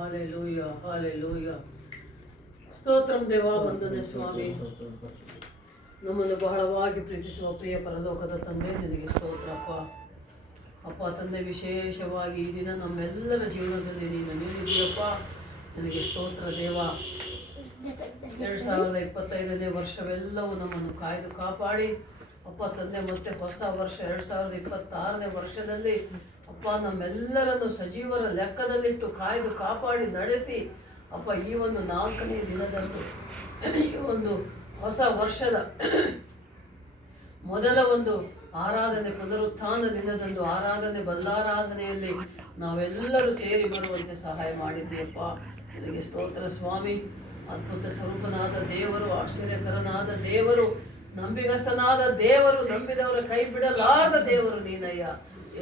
Hallelujah hallelujah. Stotram ದೇವ, ವಂದನೆ ಸ್ವಾಮಿ. ನಮ್ಮನ್ನು ಬಹಳವಾಗಿ ಪ್ರೀತಿಸುವ ಪ್ರಿಯ ಪರಲೋಕದ ತಂದೆ, ನಿನಗೆ ಸ್ತೋತ್ರಪ್ಪ. ಅಪ್ಪ ತಂದೆ, ವಿಶೇಷವಾಗಿ ಈ ದಿನ ನಮ್ಮೆಲ್ಲರ ಜೀವನದಲ್ಲಿ ನೀನು ನೀಡಿದೀಯಪ್ಪ. ನಿನಗೆ ಸ್ತೋತ್ರ ದೇವ. 2025ನೇ ವರ್ಷವೆಲ್ಲವೂ ನಮ್ಮನ್ನು ಕಾಯ್ದು ಕಾಪಾಡಿ ಅಪ್ಪ ತಂದೆ, ಮತ್ತೆ ಹೊಸ ವರ್ಷ 2026ನೇ ವರ್ಷದಲ್ಲಿ ಅಪ್ಪ ನಮ್ಮೆಲ್ಲರನ್ನು ಸಜೀವರ ಲೆಕ್ಕದಲ್ಲಿಟ್ಟು ಕಾಯ್ದು ಕಾಪಾಡಿ ನಡೆಸಿ ಅಪ್ಪ ಈ ಒಂದು 4ನೇ ದಿನದಂದು ಈ ಒಂದು ಹೊಸ ವರ್ಷದ ಮೊದಲ ಒಂದು ಆರಾಧನೆ, ಪುನರುತ್ಥಾನ ದಿನದಂದು ಆರಾಧನೆ, ಬಲ್ಲಾರಾಧನೆಯಲ್ಲಿ ನಾವೆಲ್ಲರೂ ಸೇರಿ ಬರುವಂತೆ ಸಹಾಯ ಮಾಡಿದ್ದೀಯಪ್ಪ. ನಿನಗೆ ಸ್ತೋತ್ರ ಸ್ವಾಮಿ. ಅದ್ಭುತ ಸ್ವರೂಪನಾದ ದೇವರು, ಆಶ್ಚರ್ಯಕರನಾದ ದೇವರು, ನಂಬಿಗಸ್ತನಾದ ದೇವರು, ನಂಬಿದವರ ಕೈ ಬಿಡಲಾದ ದೇವರು ನೀನಯ್ಯ.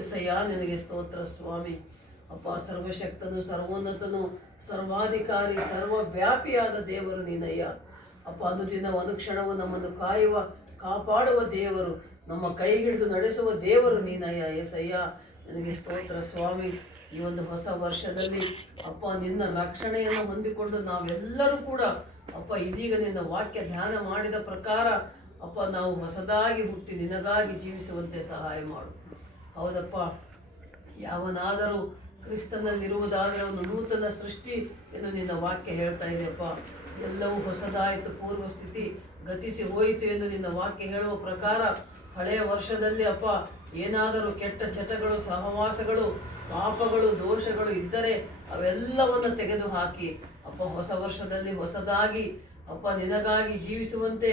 ಎಸಯ್ಯ, ನಿನಗೆ ಸ್ತೋತ್ರ ಸ್ವಾಮಿ. ಅಪ್ಪ, ಸರ್ವಶಕ್ತನು, ಸರ್ವೋನ್ನತನು, ಸರ್ವಾಧಿಕಾರಿ, ಸರ್ವವ್ಯಾಪಿಯಾದ ದೇವರು ನೀನಯ್ಯ. ಅಪ್ಪ, ಅನುದಿನ ಅನುಕ್ಷಣವು ನಮ್ಮನ್ನು ಕಾಯುವ, ಕಾಪಾಡುವ ದೇವರು, ನಮ್ಮ ಕೈ ಹಿಡಿದು ನಡೆಸುವ ದೇವರು ನೀನಯ್ಯ. ಎಸಯ್ಯ, ನಿನಗೆ ಸ್ತೋತ್ರ ಸ್ವಾಮಿ. ಈ ಒಂದು ಹೊಸ ವರ್ಷದಲ್ಲಿ ಅಪ್ಪ ನಿನ್ನ ರಕ್ಷಣೆಯನ್ನು ಹೊಂದಿಕೊಂಡು ನಾವೆಲ್ಲರೂ ಕೂಡ ಅಪ್ಪ ಇದೀಗ ನಿನ್ನ ವಾಕ್ಯ ಧ್ಯಾನ ಮಾಡಿದ ಪ್ರಕಾರ ಅಪ್ಪ ನಾವು ಹೊಸದಾಗಿ ಹುಟ್ಟಿ ನಿನಗಾಗಿ ಜೀವಿಸುವಂತೆ ಸಹಾಯ ಮಾಡು. ಹೌದಪ್ಪ, ಯಾವನಾದರೂ ಕ್ರಿಸ್ತನಲ್ಲಿರುವುದಾದರೆ ಅವನು ನೂತನ ಸೃಷ್ಟಿ ಎಂದು ನಿನ್ನ ವಾಕ್ಯ ಹೇಳ್ತಾ ಇದೆಯಪ್ಪ. ಎಲ್ಲವೂ ಹೊಸದಾಯಿತು, ಪೂರ್ವ ಸ್ಥಿತಿ ಗತಿಸಿ ಹೋಯಿತು ಎಂದು ನಿನ್ನ ವಾಕ್ಯ ಹೇಳುವ ಪ್ರಕಾರ ಹಳೆಯ ವರ್ಷದಲ್ಲಿ ಅಪ್ಪ ಏನಾದರೂ ಕೆಟ್ಟ ಚಟಗಳು, ಸಹವಾಸಗಳು, ಪಾಪಗಳು, ದೋಷಗಳು ಇದ್ದರೆ ಅವೆಲ್ಲವನ್ನು ತೆಗೆದು ಹಾಕಿ ಅಪ್ಪ ಹೊಸ ವರ್ಷದಲ್ಲಿ ಹೊಸದಾಗಿ ಅಪ್ಪ ನಿನಗಾಗಿ ಜೀವಿಸುವಂತೆ,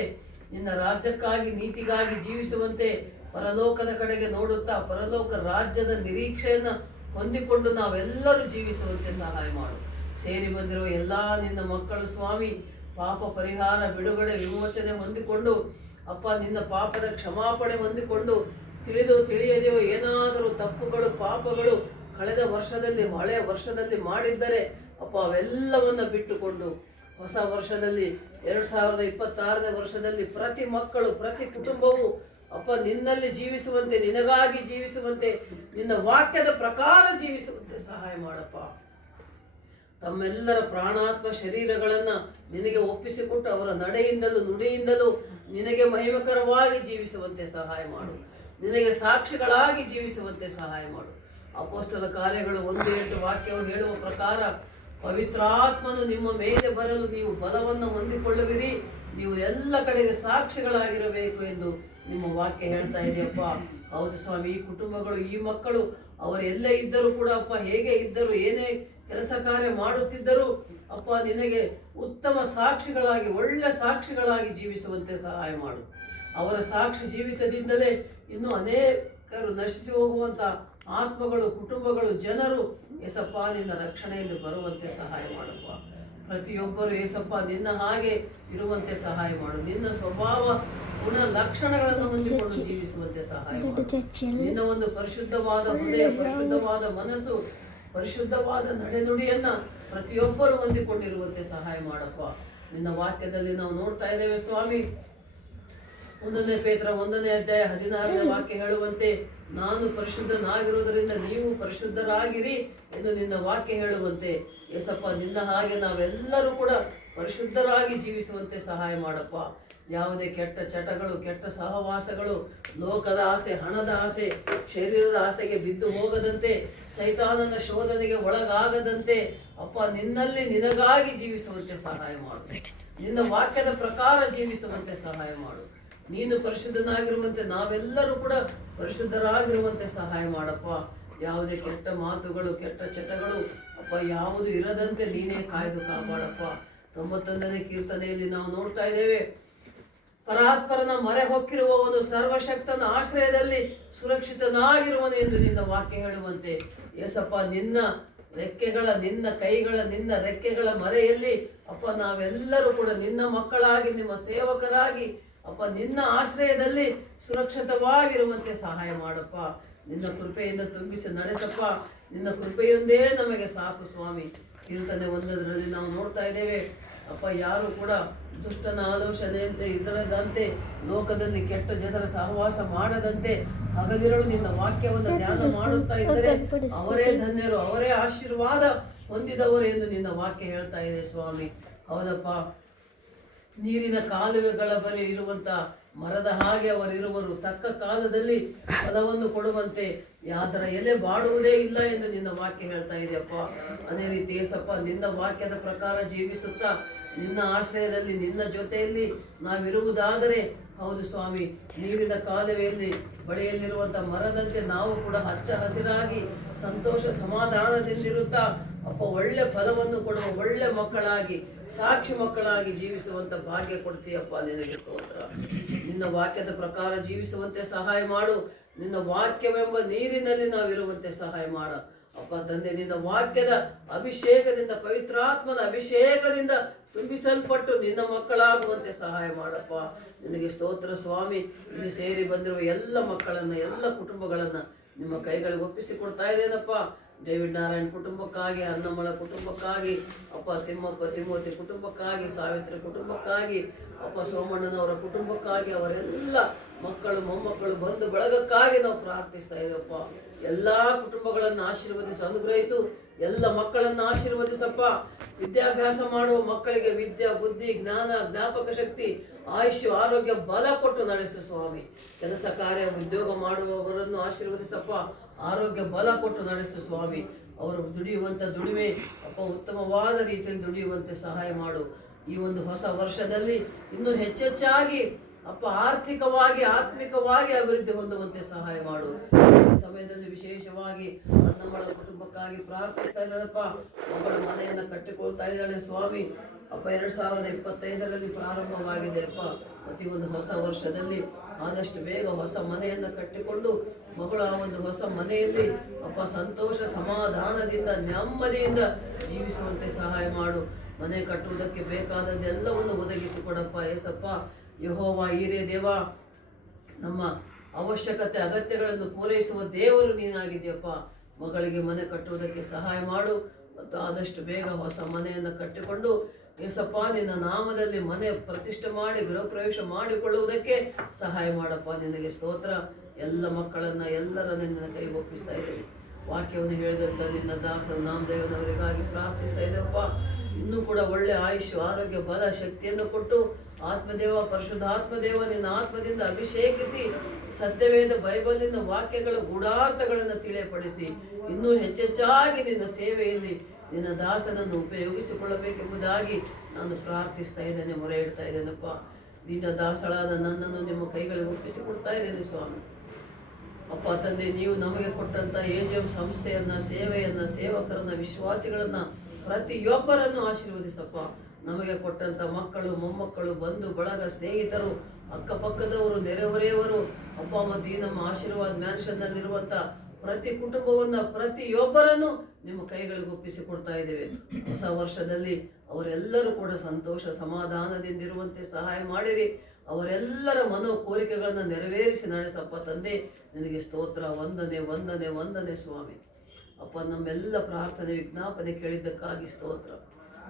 ನಿನ್ನ ರಾಜ್ಯಕ್ಕಾಗಿ ನೀತಿಗಾಗಿ ಜೀವಿಸುವಂತೆ, ಪರಲೋಕದ ಕಡೆಗೆ ನೋಡುತ್ತಾ ಪರಲೋಕ ರಾಜ್ಯದ ನಿರೀಕ್ಷೆಯನ್ನು ಹೊಂದಿಕೊಂಡು ನಾವೆಲ್ಲರೂ ಜೀವಿಸುವಂತೆ ಸಹಾಯ ಮಾಡು. ಸೇರಿ ಬಂದಿರುವ ಎಲ್ಲ ನಿನ್ನ ಮಕ್ಕಳು ಸ್ವಾಮಿ ಪಾಪ ಪರಿಹಾರ, ಬಿಡುಗಡೆ, ವಿಮೋಚನೆ ಹೊಂದಿಕೊಂಡು ಅಪ್ಪ ನಿನ್ನ ಪಾಪದ ಕ್ಷಮಾಪಣೆ ಹೊಂದಿಕೊಂಡು ತಿಳಿದು ತಿಳಿಯದೆಯೋ ಏನಾದರೂ ತಪ್ಪುಗಳು, ಪಾಪಗಳು ಕಳೆದ ವರ್ಷದಲ್ಲಿ, ಹಳೆಯ ವರ್ಷದಲ್ಲಿ ಮಾಡಿದ್ದರೆ ಅಪ್ಪ ಅವೆಲ್ಲವನ್ನು ಬಿಟ್ಟುಕೊಂಡು ಹೊಸ ವರ್ಷದಲ್ಲಿ 2026ನೇ ವರ್ಷದಲ್ಲಿ ಪ್ರತಿ ಮಕ್ಕಳು, ಪ್ರತಿ ಕುಟುಂಬವು ಅಪ್ಪ ನಿನ್ನಲ್ಲಿ ಜೀವಿಸುವಂತೆ, ನಿನಗಾಗಿ ಜೀವಿಸುವಂತೆ, ನಿನ್ನ ವಾಕ್ಯದ ಪ್ರಕಾರ ಜೀವಿಸುವಂತೆ ಸಹಾಯ ಮಾಡಪ್ಪ. ತಮ್ಮೆಲ್ಲರ ಪ್ರಾಣಾತ್ಮ ಶರೀರಗಳನ್ನು ನಿನಗೆ ಒಪ್ಪಿಸಿಕೊಟ್ಟು ಅವರ ನಡೆಯಿಂದಲೂ ನುಡಿಯಿಂದಲೂ ನಿನಗೆ ಮಹಿಮಕರವಾಗಿ ಜೀವಿಸುವಂತೆ ಸಹಾಯ ಮಾಡು. ನಿನಗೆ ಸಾಕ್ಷಿಗಳಾಗಿ ಜೀವಿಸುವಂತೆ ಸಹಾಯ ಮಾಡು. ಅಪೊಸ್ತಲ ಕಾರ್ಯಗಳು 1:8 ವಾಕ್ಯವು ಹೇಳುವ ಪ್ರಕಾರ ಪವಿತ್ರಾತ್ಮನು ನಿಮ್ಮ ಮೇಲೆ ಬರಲು ನೀವು ಬಲವನ್ನು ಹೊಂದಿಕೊಳ್ಳುವಿರಿ, ನೀವು ಎಲ್ಲ ಕಡೆಗೆ ಸಾಕ್ಷಿಗಳಾಗಿರಬೇಕು ಎಂದು ನಿಮ್ಮ ವಾಕ್ಯ ಹೇಳ್ತಾ ಇದೆಯಪ್ಪ. ಹೌದು ಸ್ವಾಮಿ, ಈ ಕುಟುಂಬಗಳು, ಈ ಮಕ್ಕಳು ಅವರು ಎಲ್ಲೇ ಇದ್ದರೂ ಕೂಡ ಅಪ್ಪ, ಹೇಗೆ ಇದ್ದರು, ಏನೇ ಕೆಲಸ ಕಾರ್ಯ ಮಾಡುತ್ತಿದ್ದರೂ ಅಪ್ಪ ನಿನಗೆ ಉತ್ತಮ ಸಾಕ್ಷಿಗಳಾಗಿ, ಒಳ್ಳೆ ಸಾಕ್ಷಿಗಳಾಗಿ ಜೀವಿಸುವಂತೆ ಸಹಾಯ ಮಾಡು. ಅವರ ಸಾಕ್ಷಿ ಜೀವಿತದಿಂದಲೇ ಇನ್ನೂ ಅನೇಕರು ನಶಿಸಿ ಹೋಗುವಂಥ ಆತ್ಮಗಳು, ಕುಟುಂಬಗಳು, ಜನರು ಏಸಪ್ಪ ನಿನ್ನ ರಕ್ಷಣೆಯಲ್ಲಿ ಬರುವಂತೆ ಸಹಾಯ ಮಾಡಪ್ಪ. ಪ್ರತಿಯೊಬ್ಬರು ಏಸಪ್ಪ ನಿನ್ನ ಹಾಗೆ ಇರುವಂತೆ ಸಹಾಯ ಮಾಡು. ನಿನ್ನ ಸ್ವಭಾವ, ಗುಣ, ಲಕ್ಷಣಗಳನ್ನು ಹೊಂದಿಕೊಂಡು ಜೀವಿಸುವಂತೆ ಸಹಾಯ ಮಾಡು. ನಿನ್ನ ಒಂದು ಪರಿಶುದ್ಧವಾದ ಹೃದಯ, ಪರಿಶುದ್ಧವಾದ ಮನಸ್ಸು, ಪರಿಶುದ್ಧವಾದ ನಡೆನುಡಿಯನ್ನ ಪ್ರತಿಯೊಬ್ಬರು ಹೊಂದಿಕೊಂಡಿರುವಂತೆ ಸಹಾಯ ಮಾಡಪ್ಪ. ನಿನ್ನ ವಾಕ್ಯದಲ್ಲಿ ನಾವು ನೋಡ್ತಾ ಇದ್ದೇವೆ ಸ್ವಾಮಿ, 1 ಪೇತ್ರ 1ನೇ ಅಧ್ಯಾಯ 16ನೇ ವಾಕ್ಯ ಹೇಳುವಂತೆ ನಾನು ಪರಿಶುದ್ಧನಾಗಿರುವುದರಿಂದ ನೀವು ಪರಿಶುದ್ಧರಾಗಿರಿ ಎಂದು ನಿನ್ನ ವಾಕ್ಯ ಹೇಳುವಂತೆ ಏಸಪ್ಪ ನಿನ್ನ ಹಾಗೆ ನಾವೆಲ್ಲರೂ ಕೂಡ ಪರಿಶುದ್ಧರಾಗಿ ಜೀವಿಸುವಂತೆ ಸಹಾಯ ಮಾಡಪ್ಪ. ಯಾವುದೇ ಕೆಟ್ಟ ಚಟಗಳು, ಕೆಟ್ಟ ಸಹವಾಸಗಳು, ಲೋಕದ ಆಸೆ, ಹಣದ ಆಸೆ, ಶರೀರದ ಆಸೆಗೆ ಬಿದ್ದು ಹೋಗದಂತೆ, ಸೈತಾನನ ಶೋಧನೆಗೆ ಒಳಗಾಗದಂತೆ ಅಪ್ಪ ನಿನ್ನಲ್ಲಿ ನಿನಗಾಗಿ ಜೀವಿಸುವಂತೆ ಸಹಾಯ ಮಾಡು. ನಿನ್ನ ವಾಕ್ಯದ ಪ್ರಕಾರ ಜೀವಿಸುವಂತೆ ಸಹಾಯ ಮಾಡು. ನೀನು ಪರಿಶುದ್ಧನಾಗಿರುವಂತೆ ನಾವೆಲ್ಲರೂ ಕೂಡ ಪರಿಶುದ್ಧರಾಗಿರುವಂತೆ ಸಹಾಯ ಮಾಡಪ್ಪ. ಯಾವುದೇ ಕೆಟ್ಟ ಮಾತುಗಳು, ಕೆಟ್ಟ ಚಟಗಳು ಅಪ್ಪ ಯಾವುದು ಇರದಂತೆ ನೀನೇ ಕಾಯ್ದು ಕಾಪಾಡಪ್ಪ. 91ನೇ ಕೀರ್ತನೆಯಲ್ಲಿ ನಾವು ನೋಡ್ತಾ ಇದ್ದೇವೆ, ಪರಾತ್ಪರನ ಮೊರೆ ಹೊಕ್ಕಿರುವವನು ಸರ್ವಶಕ್ತನ ಆಶ್ರಯದಲ್ಲಿ ಸುರಕ್ಷಿತನಾಗಿರುವನು ಎಂದು ನಿನ್ನ ವಾಕ್ಯ ಹೇಳುವಂತೆ ಏಸಪ್ಪ ನಿನ್ನ ರೆಕ್ಕೆಗಳ, ನಿನ್ನ ಕೈಗಳ, ನಿನ್ನ ರೆಕ್ಕೆಗಳ ಮರೆಯಲ್ಲಿ ಅಪ್ಪ ನಾವೆಲ್ಲರೂ ಕೂಡ ನಿನ್ನ ಮಕ್ಕಳಾಗಿ, ನಿಮ್ಮ ಸೇವಕರಾಗಿ ಅಪ್ಪ ನಿನ್ನ ಆಶ್ರಯದಲ್ಲಿ ಸುರಕ್ಷಿತವಾಗಿರುವಂತೆ ಸಹಾಯ ಮಾಡಪ್ಪ. ನಿನ್ನ ಕೃಪೆಯಿಂದ ತುಂಬಿಸಿ ನಡೆಸಪ್ಪ. ನಿನ್ನ ಕೃಪೆಯೊಂದೇ ನಮಗೆ ಸಾಕು ಸ್ವಾಮಿ. ಕೀರ್ತನೆ 1ರಲ್ಲಿ ನಾವು ನೋಡ್ತಾ ಇದ್ದೇವೆ ಅಪ್ಪ, ಯಾರು ಕೂಡ ದುಷ್ಟನ ಆಲೋಚನೆಯಂತೆ ಇದರದಂತೆ ಲೋಕದಲ್ಲಿ ಕೆಟ್ಟ ಜನರ ಸಹವಾಸ ಮಾಡದಂತೆ ಹಗಲಿರಳು ನಿನ್ನ ವಾಕ್ಯವನ್ನು ಧ್ಯಾನ ಮಾಡುತ್ತಾ ಇದ್ದರೆ ಅವರೇ ಧನ್ಯರು, ಅವರೇ ಆಶೀರ್ವಾದ ಹೊಂದಿದವರು ಎಂದು ನಿನ್ನ ವಾಕ್ಯ ಹೇಳ್ತಾ ಇದೆ ಸ್ವಾಮಿ. ಹೌದಪ್ಪ, ನೀರಿನ ಕಾಲುವೆಗಳ ಬಳಿ ಇರುವಂತ ಮರದ ಹಾಗೆ ಅವರಿರುವರು. ತಕ್ಕ ಕಾಲದಲ್ಲಿ ಫಲವನ್ನು ಕೊಡುವಂತೆ ಯಾದರ ಎಲೆ ಬಾಡುವುದೇ ಇಲ್ಲ ಎಂದು ನಿನ್ನ ವಾಕ್ಯ ಹೇಳ್ತಾ ಇದೆಯಪ್ಪ. ಅದೇ ರೀತಿ ಏಸಪ್ಪ, ನಿನ್ನ ವಾಕ್ಯದ ಪ್ರಕಾರ ಜೀವಿಸುತ್ತಾ ನಿನ್ನ ಆಶ್ರಯದಲ್ಲಿ ನಿನ್ನ ಜೊತೆಯಲ್ಲಿ ನಾವಿರುವುದಾದರೆ, ಹೌದು ಸ್ವಾಮಿ, ನೀರಿನ ಕಾಲುವೆಯಲ್ಲಿ ಬಳಿಯಲ್ಲಿರುವಂಥ ಮರದಂತೆ ನಾವು ಕೂಡ ಹಚ್ಚ ಹಸಿರಾಗಿ ಸಂತೋಷ ಸಮಾಧಾನದಿಂದಿರುತ್ತಾ ಅಪ್ಪ ಒಳ್ಳೆ ಫಲವನ್ನು ಕೊಡುವ ಒಳ್ಳೆ ಮಕ್ಕಳಾಗಿ, ಸಾಕ್ಷಿ ಮಕ್ಕಳಾಗಿ ಜೀವಿಸುವಂತ ಭಾಗ್ಯ ಕೊಡ್ತೀಯಪ್ಪ. ನಿನಗೆ ಸ್ತೋತ್ರ. ನಿನ್ನ ವಾಕ್ಯದ ಪ್ರಕಾರ ಜೀವಿಸುವಂತೆ ಸಹಾಯ ಮಾಡು. ನಿನ್ನ ವಾಕ್ಯವೆಂಬ ನೀರಿನಲ್ಲಿ ನಾವಿರುವಂತೆ ಸಹಾಯ ಮಾಡ ಅಪ್ಪ ತಂದೆ. ನಿನ್ನ ವಾಕ್ಯದ ಅಭಿಷೇಕದಿಂದ, ಪವಿತ್ರಾತ್ಮನ ಅಭಿಷೇಕದಿಂದ ತುಂಬಿಸಲ್ಪಟ್ಟು ನಿನ್ನ ಮಕ್ಕಳಾಗುವಂತೆ ಸಹಾಯ ಮಾಡಪ್ಪ. ನಿನಗೆ ಸ್ತೋತ್ರ ಸ್ವಾಮಿ. ಇಲ್ಲಿ ಸೇರಿ ಬಂದಿರುವ ಎಲ್ಲ ಮಕ್ಕಳನ್ನ, ಎಲ್ಲ ಕುಟುಂಬಗಳನ್ನ ನಿಮ್ಮ ಕೈಗಳಿಗೆ ಒಪ್ಪಿಸಿಕೊಡ್ತಾ ಇದ್ದೇನಪ್ಪ. ಡೇವಿಡ್ ನಾರಾಯಣ್ ಕುಟುಂಬಕ್ಕಾಗಿ, ಅನ್ನಮ್ಮಳ ಕುಟುಂಬಕ್ಕಾಗಿ, ಅಪ್ಪ ತಿಮ್ಮಪ್ಪ ತಿಮ್ಮೋತಿ ಕುಟುಂಬಕ್ಕಾಗಿ, ಸಾವಿತ್ರಿ ಕುಟುಂಬಕ್ಕಾಗಿ, ಅಪ್ಪ ಸೋಮಣ್ಣನವರ ಕುಟುಂಬಕ್ಕಾಗಿ, ಅವರೆಲ್ಲ ಮಕ್ಕಳು ಮೊಮ್ಮಕ್ಕಳು ಬಂಧು ಬಳಗಕ್ಕಾಗಿ ನಾವು ಪ್ರಾರ್ಥಿಸ್ತಾ ಇದ್ದೇವಪ್ಪ. ಎಲ್ಲ ಕುಟುಂಬಗಳನ್ನು ಆಶೀರ್ವದಿಸು, ಅನುಗ್ರಹಿಸು. ಎಲ್ಲ ಮಕ್ಕಳನ್ನು ಆಶೀರ್ವದಿಸಪ್ಪ. ವಿದ್ಯಾಭ್ಯಾಸ ಮಾಡುವ ಮಕ್ಕಳಿಗೆ ವಿದ್ಯಾ, ಬುದ್ಧಿ, ಜ್ಞಾನ, ಜ್ಞಾಪಕ ಶಕ್ತಿ, ಆಯುಷ್, ಆರೋಗ್ಯ, ಬಲ ಕೊಟ್ಟು ನಡೆಸು ಸ್ವಾಮಿ. ಕೆಲಸ ಕಾರ್ಯ ಉದ್ಯೋಗ ಮಾಡುವವರನ್ನು ಆಶೀರ್ವದಿಸಪ್ಪ. ಆರೋಗ್ಯ ಬಲ ಕೊಟ್ಟು ನಡೆಸು ಸ್ವಾಮಿ. ಅವರು ದುಡಿಯುವಂಥ ದುಡಿಮೆ ಅಪ್ಪ ಉತ್ತಮವಾದ ರೀತಿಯಲ್ಲಿ ದುಡಿಯುವಂತೆ ಸಹಾಯ ಮಾಡು. ಈ ಒಂದು ಹೊಸ ವರ್ಷದಲ್ಲಿ ಇನ್ನೂ ಹೆಚ್ಚೆಚ್ಚಾಗಿ ಅಪ್ಪ ಆರ್ಥಿಕವಾಗಿ, ಆತ್ಮಿಕವಾಗಿ ಅಭಿವೃದ್ಧಿ ಹೊಂದುವಂತೆ ಸಹಾಯ ಮಾಡು. ಈ ಸಮಯದಲ್ಲಿ ವಿಶೇಷವಾಗಿ ನಮ್ಮಳ ಕುಟುಂಬಕ್ಕಾಗಿ ಪ್ರಾರ್ಥಿಸ್ತಾ ಇದ್ದಾನಪ್ಪ. ಮಗಳ ಮನೆಯನ್ನು ಕಟ್ಟಿಕೊಳ್ತಾ ಇದ್ದಾಳೆ ಸ್ವಾಮಿ. ಅಪ್ಪ 2025ರಲ್ಲಿ ಪ್ರಾರಂಭವಾಗಿದೆ ಅಪ್ಪ. ಪ್ರತಿ ಒಂದು ಹೊಸ ವರ್ಷದಲ್ಲಿ ಆದಷ್ಟು ಬೇಗ ಹೊಸ ಮನೆಯನ್ನು ಕಟ್ಟಿಕೊಂಡು ಮಗಳು ಆ ಒಂದು ಹೊಸ ಮನೆಯಲ್ಲಿ ಅಪ್ಪ ಸಂತೋಷ ಸಮಾಧಾನದಿಂದ ನೆಮ್ಮದಿಯಿಂದ ಜೀವಿಸುವಂತೆ ಸಹಾಯ ಮಾಡು. ಮನೆ ಕಟ್ಟುವುದಕ್ಕೆ ಬೇಕಾದದ್ದೆಲ್ಲವನ್ನು ಒದಗಿಸಿಕೊಡಪ್ಪ ಏಸಪ್ಪ. ಯೆಹೋವ ಹಿರಿಯ ದೇವ, ನಮ್ಮ ಅವಶ್ಯಕತೆ ಅಗತ್ಯಗಳನ್ನು ಪೂರೈಸುವ ದೇವರು ನೀನಾಗಿದೆಯಪ್ಪ. ಮಗಳಿಗೆ ಮನೆ ಕಟ್ಟುವುದಕ್ಕೆ ಸಹಾಯ ಮಾಡು ಮತ್ತು ಆದಷ್ಟು ಬೇಗ ಹೊಸ ಮನೆಯನ್ನು ಕಟ್ಟಿಕೊಂಡು ಏಸಪ್ಪ ನಿನ್ನ ನಾಮದಲ್ಲಿ ಮನೆ ಪ್ರತಿಷ್ಠೆ ಮಾಡಿ ಗೃಹ ಪ್ರವೇಶ ಮಾಡಿಕೊಳ್ಳುವುದಕ್ಕೆ ಸಹಾಯ ಮಾಡಪ್ಪ. ನಿನಗೆ ಸ್ತೋತ್ರ. ಎಲ್ಲ ಮಕ್ಕಳನ್ನು ಎಲ್ಲರನ್ನ ನಿನ್ನ ಕೈಗೆ ಒಪ್ಪಿಸ್ತಾ ಇದ್ದೇವೆ. ವಾಕ್ಯವನ್ನು ಹೇಳಿದಂಥ ನಿನ್ನ ದಾಸನ ನಾಮದೇವನವರಿಗಾಗಿ ಪ್ರಾರ್ಥಿಸ್ತಾ ಇದ್ದೇವಪ್ಪ. ಇನ್ನೂ ಕೂಡ ಒಳ್ಳೆ ಆಯುಷ್, ಆರೋಗ್ಯ, ಬಲ, ಶಕ್ತಿಯನ್ನು ಕೊಟ್ಟು ಆತ್ಮದೇವ, ಪರಿಶುದ್ಧಾತ್ಮದೇವ ನಿನ್ನ ಆತ್ಮದಿಂದ ಅಭಿಷೇಕಿಸಿ ಸತ್ಯವೇದ ಬೈಬಲಿನ ವಾಕ್ಯಗಳ ಗೂಢಾರ್ಥಗಳನ್ನು ತಿಳಿಯಪಡಿಸಿ ಇನ್ನೂ ಹೆಚ್ಚೆಚ್ಚಾಗಿ ನಿನ್ನ ಸೇವೆಯಲ್ಲಿ ನಿನ್ನ ದಾಸನನ್ನು ಉಪಯೋಗಿಸಿಕೊಳ್ಳಬೇಕೆಂಬುದಾಗಿ ನಾನು ಪ್ರಾರ್ಥಿಸ್ತಾ ಇದ್ದೇನೆ, ಮೊರೆ ಇಡ್ತಾ ಇದ್ದೇನಪ್ಪ. ನಿನ್ನ ದಾಸಳಾದ ನನ್ನನ್ನು ನಿಮ್ಮ ಕೈಗಳಿಗೆ ಒಪ್ಪಿಸಿಕೊಡ್ತಾ ಇದ್ದೇನೆ ಸ್ವಾಮಿ. ಅಪ್ಪ ತಂದೆ, ನೀವು ನಮಗೆ ಕೊಟ್ಟಂಥ AGM ಸಂಸ್ಥೆಯನ್ನು, ಸೇವೆಯನ್ನು, ಸೇವಕರನ್ನು, ವಿಶ್ವಾಸಿಗಳನ್ನು ಪ್ರತಿಯೊಬ್ಬರನ್ನು ಆಶೀರ್ವದಿಸಪ್ಪ. ನಮಗೆ ಕೊಟ್ಟಂಥ ಮಕ್ಕಳು, ಮೊಮ್ಮಕ್ಕಳು, ಬಂಧು ಬಳಗ, ಸ್ನೇಹಿತರು, ಅಕ್ಕಪಕ್ಕದವರು, ನೆರೆಹೊರೆಯವರು ಅಪ್ಪ ಮತ್ತು ಈ ನಮ್ಮ ಆಶೀರ್ವಾದ ಮ್ಯಾನ್ಷನ್ನಲ್ಲಿರುವಂಥ ಪ್ರತಿ ಕುಟುಂಬವನ್ನು, ಪ್ರತಿಯೊಬ್ಬರನ್ನು ನಿಮ್ಮ ಕೈಗಳಿಗೆ ಒಪ್ಪಿಸಿಕೊಡ್ತಾ ಇದ್ದೇವೆ. ಹೊಸ ವರ್ಷದಲ್ಲಿ ಅವರೆಲ್ಲರೂ ಕೂಡ ಸಂತೋಷ ಸಮಾಧಾನದಿಂದಿರುವಂತೆ ಸಹಾಯ ಮಾಡಿರಿ. ಅವರೆಲ್ಲರ ಮನೋ ಕೋರಿಕೆಗಳನ್ನು ನೆರವೇರಿಸಿ ನಡೆಸಪ್ಪ ತಂದೆ. ನಿನಗೆ ಸ್ತೋತ್ರ. ವಂದನೆ ವಂದನೆ ವಂದನೆ ಸ್ವಾಮಿ. ಅಪ್ಪ, ನಮ್ಮೆಲ್ಲ ಪ್ರಾರ್ಥನೆ ವಿಜ್ಞಾಪನೆ ಕೇಳಿದ್ದಕ್ಕಾಗಿ ಸ್ತೋತ್ರ.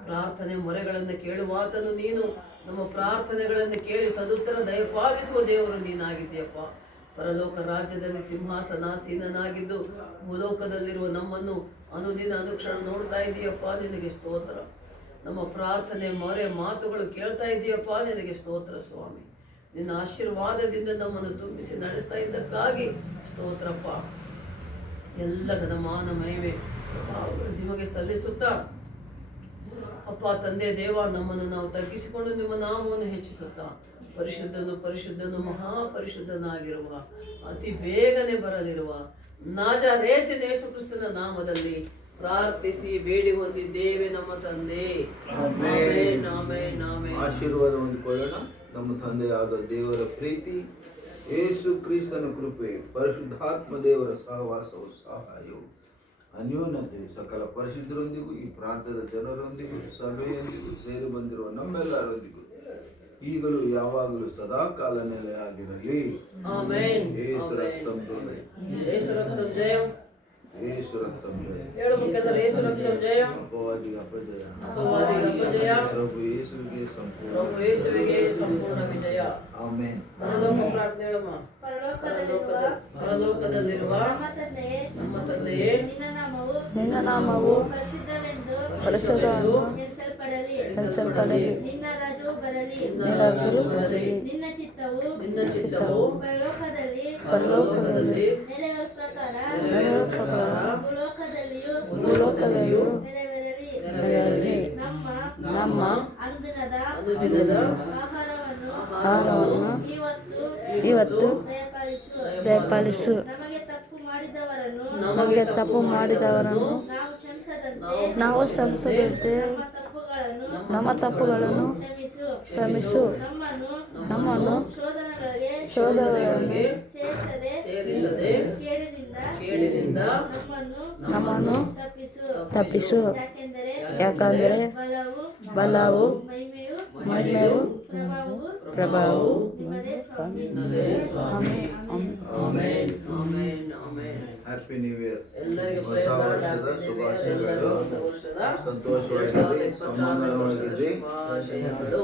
ಪ್ರಾರ್ಥನೆ ಮೊರೆಗಳನ್ನು ಕೇಳುವಾತನು ನೀನು. ನಮ್ಮ ಪ್ರಾರ್ಥನೆಗಳನ್ನು ಕೇಳಿ ಸದುತ್ತರ ದಯಪಾಲಿಸುವ ದೇವರು ನೀನಾಗಿದ್ದೀಯಪ್ಪ. ಪರಲೋಕ ರಾಜ್ಯದಲ್ಲಿ ಸಿಂಹಾಸನಾಸೀನನಾಗಿದ್ದು ಭೂಲೋಕದಲ್ಲಿರುವ ನಮ್ಮನ್ನು ಅನುದಿನ ಅನುಕ್ಷಣ ನೋಡ್ತಾ ಇದ್ದೀಯಪ್ಪ. ನಿನಗೆ ಸ್ತೋತ್ರ. ನಮ್ಮ ಪ್ರಾರ್ಥನೆ ಮೊರೆ ಮಾತುಗಳು ಕೇಳ್ತಾ ಇದ್ದೀಯಪ್ಪ. ನಿನಗೆ ಸ್ತೋತ್ರ ಸ್ವಾಮಿ. ನಿನ್ನ ಆಶೀರ್ವಾದದಿಂದ ನಮ್ಮನ್ನು ತುಂಬಿಸಿ ನಡೆಸ್ತಾ ಇದ್ದಕ್ಕಾಗಿ ಸ್ತೋತ್ರಪ್ಪ. ಎಲ್ಲ ಘನಮಾನ ಮಹಿಮೆ ನಿಮಗೆ ಸಲ್ಲಿಸುತ್ತಾ ಅಪ್ಪ ತಂದೆ ದೇವ, ನಮ್ಮನ್ನು ನಾವು ತಗ್ಗಿಸಿಕೊಂಡು ನಿಮ್ಮ ನಾಮವನ್ನು ಹೆಚ್ಚಿಸುತ್ತಾ ಪರಿಶುದ್ಧನು ಪರಿಶುದ್ಧನು ಮಹಾಪರಿಶುದ್ಧನಾಗಿರುವ ಅತಿ ಬೇಗನೆ ಬರಲಿರುವ ನಾಜರೇತಿನ ಯೇಸು ಕ್ರಿಸ್ತನ ನಾಮದಲ್ಲಿ ಪ್ರಾರ್ಥಿಸಿ ಬೇಡಿ ಹೊಂದಿದ್ದೇವೆ ನಮ್ಮ ತಂದೆ. Amen, amen, amen. ಆಶೀರ್ವಾದ ಹೊಂದಿಕೊಳ್ಳೋಣ. ನಮ್ಮ ತಂದೆಯಾದ ದೇವರ ಪ್ರೀತಿ, ಯೇಸು ಕ್ರಿಸ್ತನ ಕೃಪೆ, ಪರಿಶುದ್ಧಾತ್ಮ ದೇವರ ಸಹವಾಸವು, ಸಹಾಯವು, ಅನ್ಯೋನ್ಯತೆ ಸಕಲ ಪರಿಶುದ್ಧರೊಂದಿಗೂ ಈ ಪ್ರಾಂತದ ಜನರೊಂದಿಗೂ ಸಭೆಯೊಂದಿಗೂ ಸೇರಿ ಬಂದಿರುವ ನಮ್ಮೆಲ್ಲರೊಂದಿಗೂ ಈಗಲೂ ಯಾವಾಗಲೂ ಸದಾ ಕಾಲ ನೆಲೆಯಾಗಿರಲಿ. ಆಮೆನ್. ಯೇಸು ರಕ್ತಂ ಜಯಂ. ಯೇಸು ರಕ್ತಂ ಜಯ. ಹೇಳು ಮುಖ್ಯಸ್ಥರು, ಯೇಸು ರಕ್ತಂ ಜಯ, ಅಪವಾದಿಗೆ ಅಪಜಯ. ಅಪವಾದಿಗೆ ಅಪಜಯ, ಪ್ರಭು ಯೇಸುವಿಗೆ ಸಂಪೂರ್ಣ. ಪ್ರಭು ಯೇಸುವಿಗೆ ಸಂಪೂರ್ಣ ವಿಜಯ. ಆಮೆನ್. ಪರಲೋಕ ಪ್ರಾರ್ಥನೆ ಹೇಳಮ್ಮ. ಪರಲೋಕದಲ್ಲಿರುವ ನಮ್ಮ ತಂದೆಯೇ, ನಿನ್ನ ನಾಮವು ಪರಿಶುದ್ಧವೆಂದು ಎಣಿಸಲ್ಪಡಲಿ. ಎಣಿಸಲ್ಪಡಲಿ. ನಿನ್ನ ರಾಜ್ಯವು ಬರಲಿ. ನಿನ್ನ ರಾಜ್ಯವು ಬರಲಿ. ನಿನ್ನ ಚಿತ್ತವು ಪರಲೋಕದಲ್ಲಿ ಪರಲೋಕದಲ್ಲಿ ನೆರವೇರುವ ಪ್ರಕಾರ ಭೂಲೋಕದಲ್ಲಿಯೂ ನೆರವೇರಲಿ. ನೆರವೇರಲಿ. ನಮ್ಮ ಅನುದಿನದ ಆಹಾರವನ್ನು ಇವತ್ತು ದಯಪಾಲಿಸು. ನಮಗೆ ತಪ್ಪು ಮಾಡಿದವರನ್ನು ನಾವು ಕ್ಷಮಿಸದಂತೆ ನಮ್ಮ ತಪ್ಪುಗಳನ್ನು ಕ್ಷಮಿಸು. ನಮ್ಮನ್ನು ಶೋಧನೆಗಳಿಗೆ ಸೇರಿಸದೆ ಕೇಡಿನಿಂದ ನಮ್ಮನ್ನು ತಪ್ಪಿಸು. ಯಾಕಂದರೆ ಬಲವು ಮಹಿಮೆಯು ಪ್ರಭಾವವು ನಿಮ್ಮದೇ ಸ್ವಾಮಿ. Amen. Amen, amen, amen. Happy new year. ಎಲ್ಲರಿಗೂ ಹೊಸ ಪ್ರೇಮ, ವರ್ಷದ happy new year. ಶುಭಾಶಯಗಳು. ಹೊಸ ವರ್ಷದ ಸಂತೋಷವಾಗಿರಿ, ಸಮಾಧಾನವಾಗಿರಿ. ಶುಭಾಶಯಗಳು.